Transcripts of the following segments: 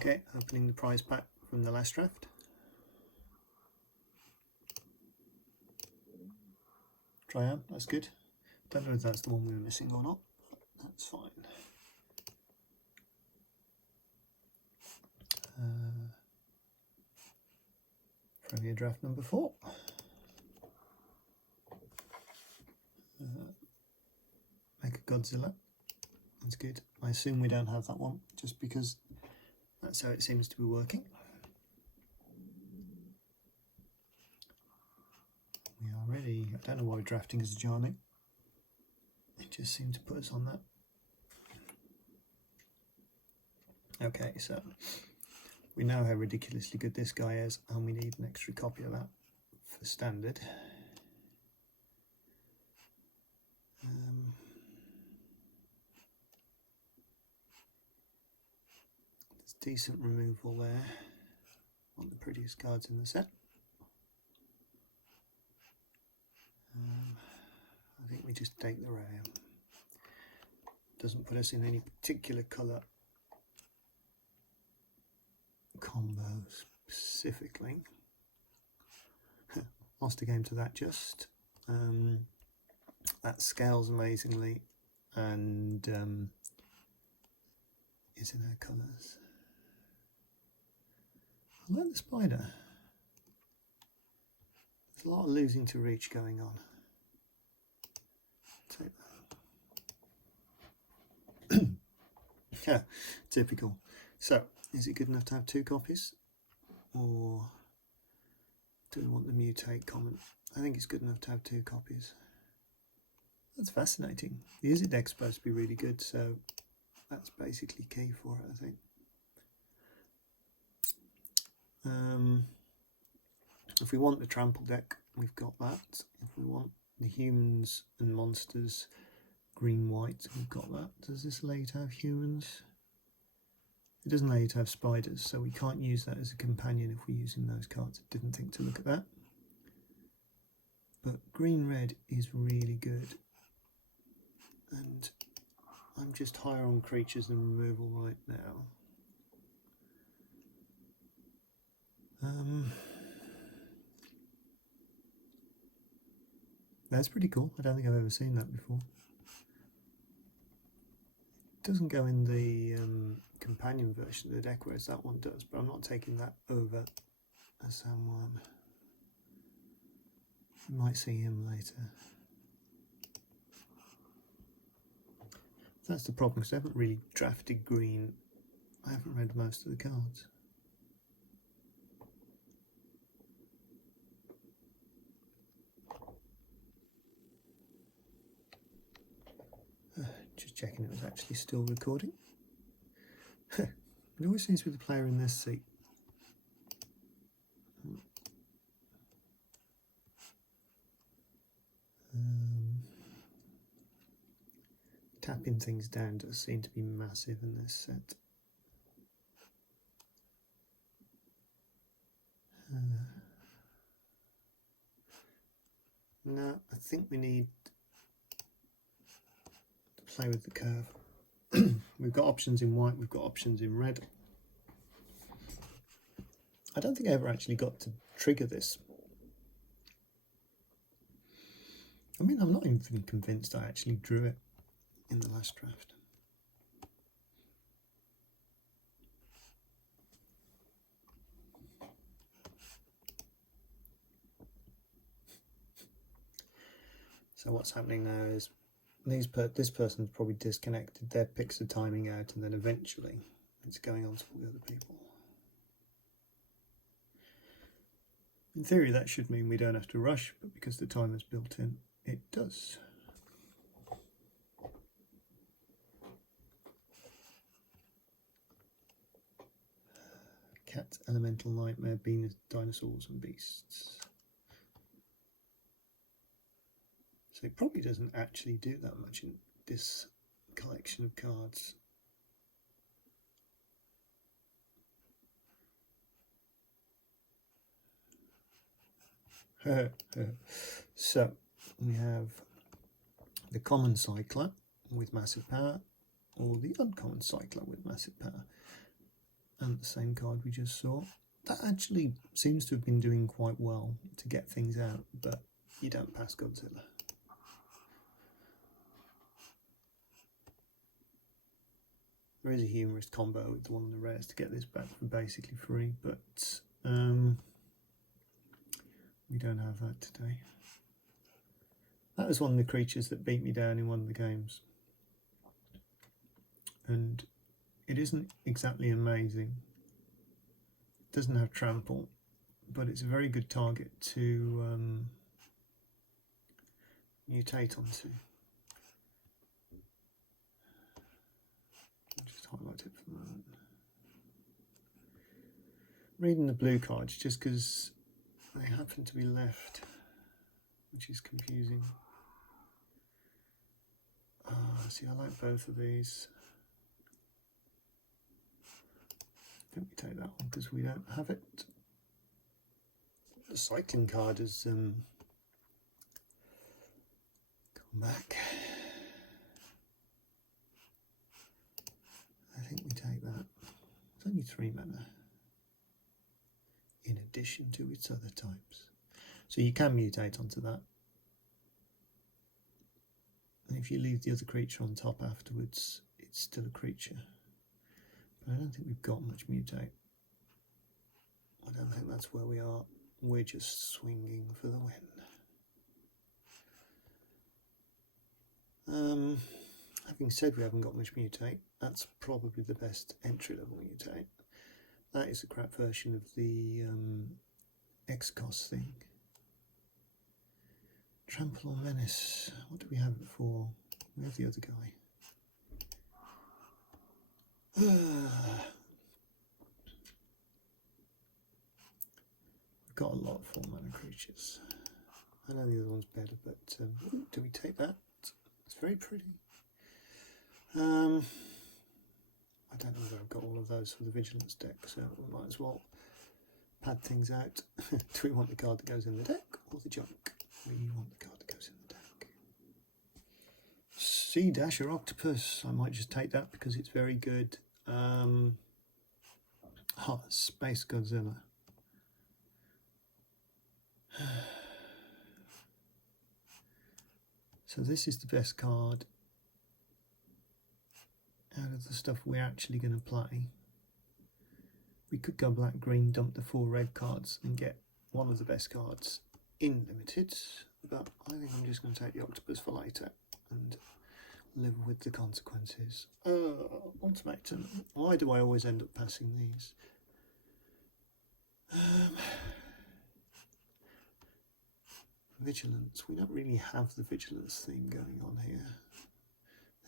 Okay, opening the prize pack from the last draft. Tryon, that's good. Don't know if that's the one we were missing or not. That's fine. Ikoria Draft number 4. Mechagodzilla. That's good. I assume we don't have that one just because that's how it seems to be working. We are ready. I don't know why we're drafting as a Johnny. It just seemed to put us on that. Okay, so we know how ridiculously good this guy is, and we need an extra copy of that for standard. There's decent removal there. One of the prettiest cards in the set. I think we just take the rare. Doesn't put us in any particular colour combo specifically. Lost a game to that just. That scales amazingly and is in our colours. I like the spider. There's a lot of losing to reach going on. Take that. Yeah, typical. So, is it good enough to have 2 copies? Or do we want the mutate common? I think it's good enough to have 2 copies. That's fascinating. The Is It deck's supposed to be really good, so that's basically key for it, I think. If we want the trample deck, we've got that. If we want the humans and monsters green-white, we've got that. Does this allow you to have humans? It doesn't allow you to have spiders, so we can't use that as a companion if we're using those cards. I didn't think to look at that. But green-red is really good. And I'm just higher on creatures than removal right now. That's pretty cool. I don't think I've ever seen that before. It doesn't go in the companion version of the deck, whereas that one does, but I'm not taking that over as someone. We might see him later. That's the problem, because I haven't really drafted green. I haven't read most of the cards. Just checking it was actually still recording. It always seems to be the player in this seat. Tapping things down does seem to be massive in this set. No, I think we need to play with the curve. We've got options in white, we've got options in red. I don't think I ever actually got to trigger this. I mean, I'm not even convinced I actually drew it in the last draft. So what's happening now is this person's probably disconnected their picks of timing out, and then eventually it's going on to all the other people. In theory, that should mean we don't have to rush, but because the timer's built in, it does. Cat, Elemental Nightmare, Dinosaurs and Beasts. So it probably doesn't actually do that much in this collection of cards. So we have the common cycler with massive power, or the uncommon cycler with massive power. and the same card we just saw. That actually seems to have been doing quite well to get things out, but you don't pass Godzilla. There is a humorous combo with one of the rares to get this back for basically free, but we don't have that today. That was one of the creatures that beat me down in one of the games. And it isn't exactly amazing. It doesn't have trample, but it's a very good target to mutate onto. I'll just highlight it for a moment. Reading the blue cards just because they happen to be left, which is confusing. See, I like both of these. I think we take that one because we don't have it. The cycling card has come back. I think we take that. It's only 3 mana in addition to its other types. So you can mutate onto that. And if you leave the other creature on top afterwards, it's still a creature. But I don't think we've got much mutate. I don't think that's where we are. We're just swinging for the win. Having said we haven't got much mutate, that's probably the best entry level mutate. That is a crap version of the X-Cost thing. Trample or Menace. What do we have it for? We have the other guy. We've got a lot of 4 mana creatures. I know the other one's better, but do we take that? It's very pretty. I don't know whether I've got all of those for the Vigilance deck, so we might as well pad things out. Do we want the card that goes in the deck or the junk? We want the card that goes in the deck. Sea Dasher Octopus. I might just take that because it's very good. Space Godzilla. So this is the best card out of the stuff we're actually going to play. We could go black, green, dump the 4 red cards and get one of the best cards in limited, but I think I'm just going to take the Octopus for later and live with the consequences. Ultimatum. Why do I always end up passing these? Vigilance. We don't really have the Vigilance thing going on here.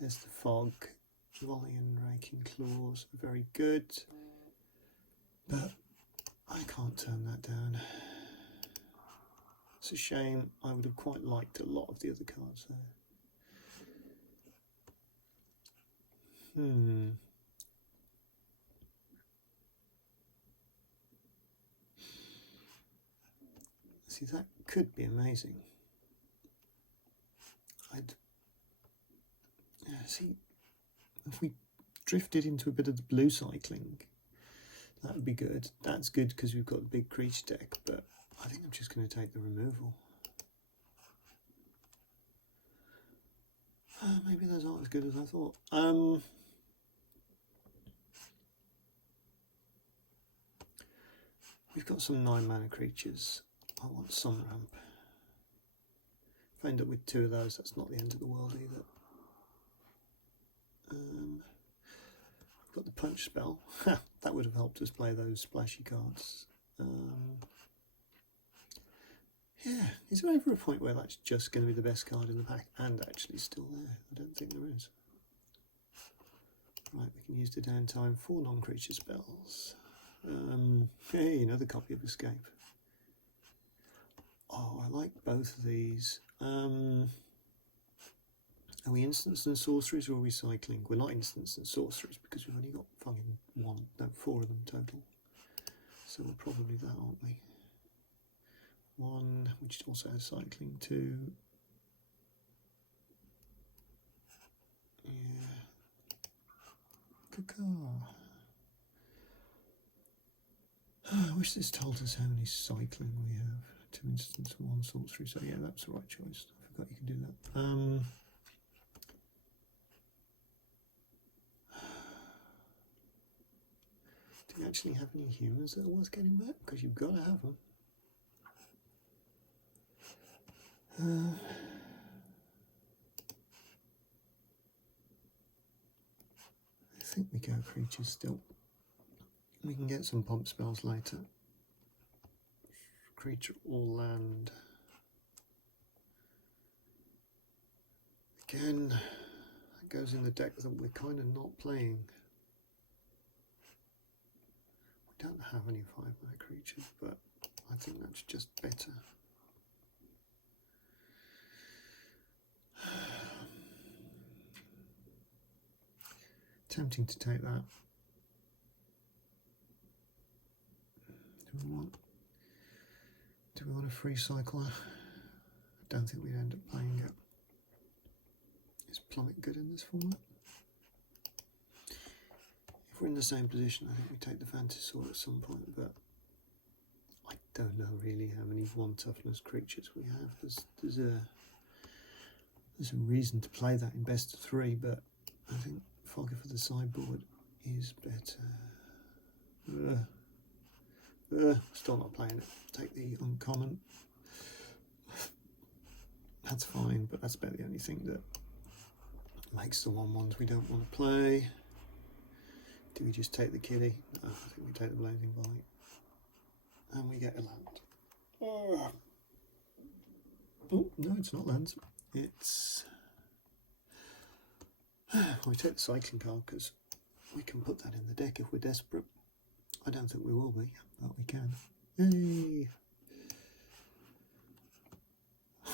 There's the Fog. Volley and Raking Claws. Very good. But I can't turn that down. It's a shame. I would have quite liked a lot of the other cards there. See, that could be amazing. See, if we drifted into a bit of the blue cycling, that would be good. That's good because we've got the big creature deck, but I think I'm just going to take the removal. Maybe those aren't as good as I thought. We've got some 9 mana creatures. I want some ramp. If I end up with 2 of those, that's not the end of the world either. We've got the punch spell. That would have helped us play those splashy cards. Yeah, is there ever a point where that's just going to be the best card in the pack and actually still there? I don't think there is. Right, we can use the downtime for non-creature spells. Hey, another copy of Escape. Oh, I like both of these. Are we instants and sorceries or are we cycling? We're not instants and sorceries because we've only got fucking 4 of them total. So we're probably that, aren't we? 1, which also has cycling. 2. Yeah. Caca. I wish this told us how many cycling we have. 2 instants, 1 sorcery. So yeah, that's the right choice. I forgot you could do that. Do you actually have any humans that are worth getting back? Because you've got to have them. I think we go creatures still. We can get some pump spells later. Creature or land. Again, that goes in the deck that we're kind of not playing. We don't have any 5-mana creatures, but I think that's just better. Tempting to take that. Do we want a free cycler? I don't think we'd end up playing it. Is Plummet good in this format? If we're in the same position, I think we take the Fantasy Sword at some point, but I don't know really how many 1 toughness creatures we have. There's a reason to play that in best of 3, but I think Fogger for the sideboard is better. Still not playing it. Take the uncommon. That's fine, but that's about the only thing that makes the 1/1s we don't want to play. Do we just take the kitty? No, I think we take the Blazing Bite. And we get a land. Oh, no, it's not lands. It's... we take the cycling card because we can put that in the deck if we're desperate. I don't think we will be, but we can. Yay!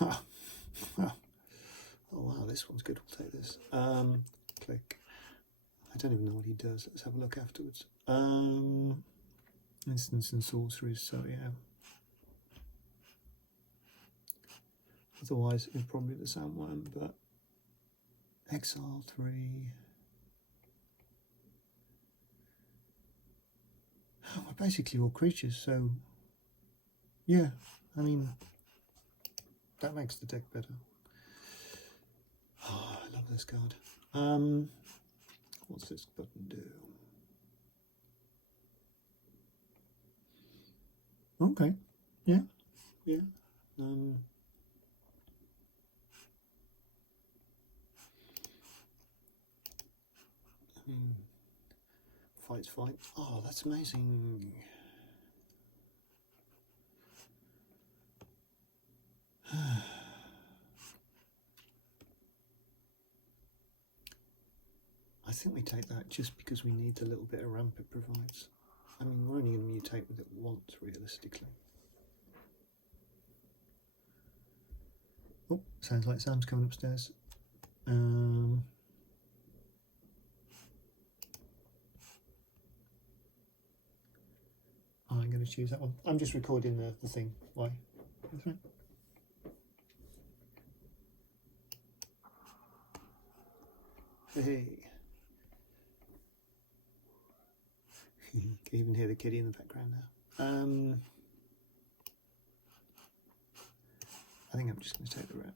Oh wow, this one's good. We'll take this. Click. I don't even know what he does. Let's have a look afterwards. Instants and sorceries, so yeah. Otherwise, it's probably the same one, but exile 3. We're basically all creatures, so yeah, I mean, that makes the deck better. Oh, I love this card. What's this button do? Okay, yeah. I mean, fight's fight. Oh, that's amazing. I think we take that just because we need the little bit of ramp it provides. I mean, we're only going to mutate with it once, realistically. Oh, sounds like Sam's coming upstairs. I'm going to choose that one. I'm just recording the thing. Why? That's right. Hey. You can even hear the kitty in the background now. I think I'm just going to take the rat.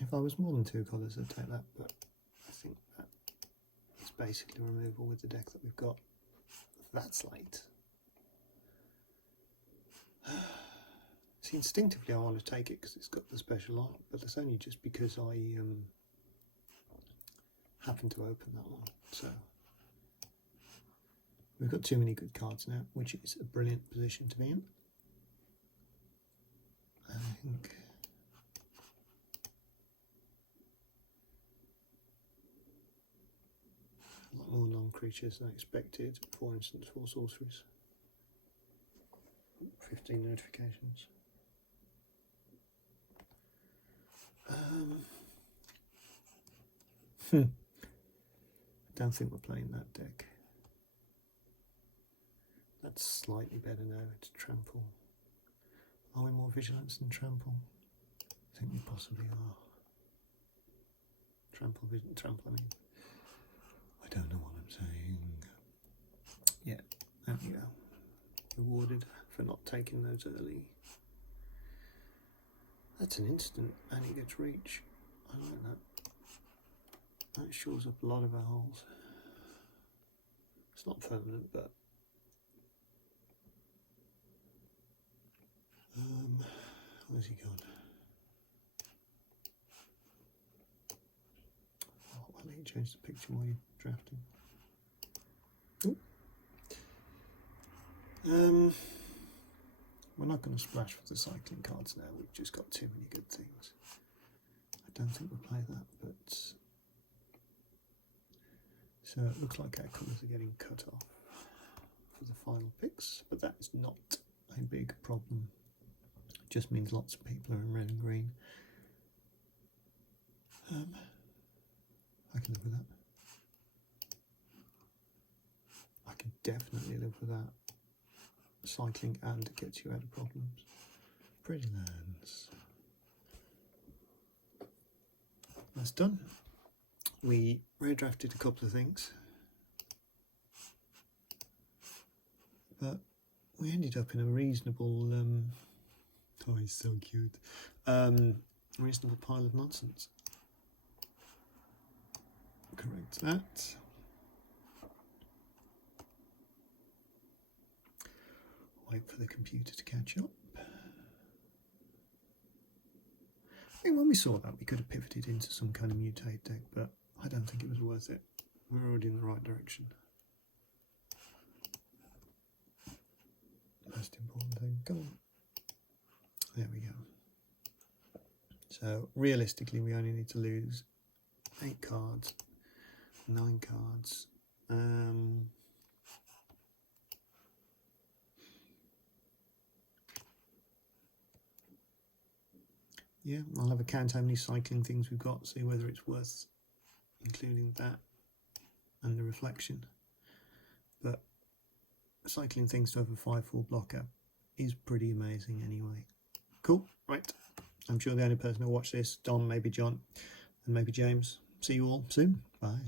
If I was more than 2 colours, I'd take that, but I think that is basically removable with the deck that we've got. That's late. See, instinctively I want to take it because it's got the special art, but that's only just because I happened to open that one. So we've got too many good cards now, which is a brilliant position to be in. I think a lot more non-creatures than I expected. 4 instants, 4 sorceries. 15 notifications. I don't think we're playing that deck. That's slightly better now. It's trample. Are we more vigilant than trample? I think we possibly are. Trample, I mean. I don't know what I'm saying. Yeah, there we go. Rewarded for not taking those early. That's an instant, and it gets reach. I like that. That shores up a lot of our holes. It's not permanent, but where's he gone? Oh, why don't you change the picture while you're drafting? Ooh. We're not going to splash with the cycling cards now. We've just got too many good things. I don't think we'll play that, but so it looks like our colours are getting cut off for the final picks, but that is not a big problem. It just means lots of people are in red and green. I can live with that. I can definitely live with that. Cycling and it gets you out of problems. Pretty lands. That's done. We redrafted a couple of things, but we ended up in a reasonable oh, he's so cute. Reasonable pile of nonsense. Correct that. Wait for the computer to catch up. I think when we saw that, we could have pivoted into some kind of mutate deck, but I don't think it was worth it. We're already in the right direction. Most important thing. Come on. There we go. So realistically, we only need to lose 8 cards, 9 cards. Yeah, I'll have a count how many cycling things we've got, see whether it's worth including that and the reflection. But cycling things to have a 5/4 blocker is pretty amazing anyway. Cool, right. I'm sure the only person who'll watch this, Don, maybe John, and maybe James. See you all soon. Bye.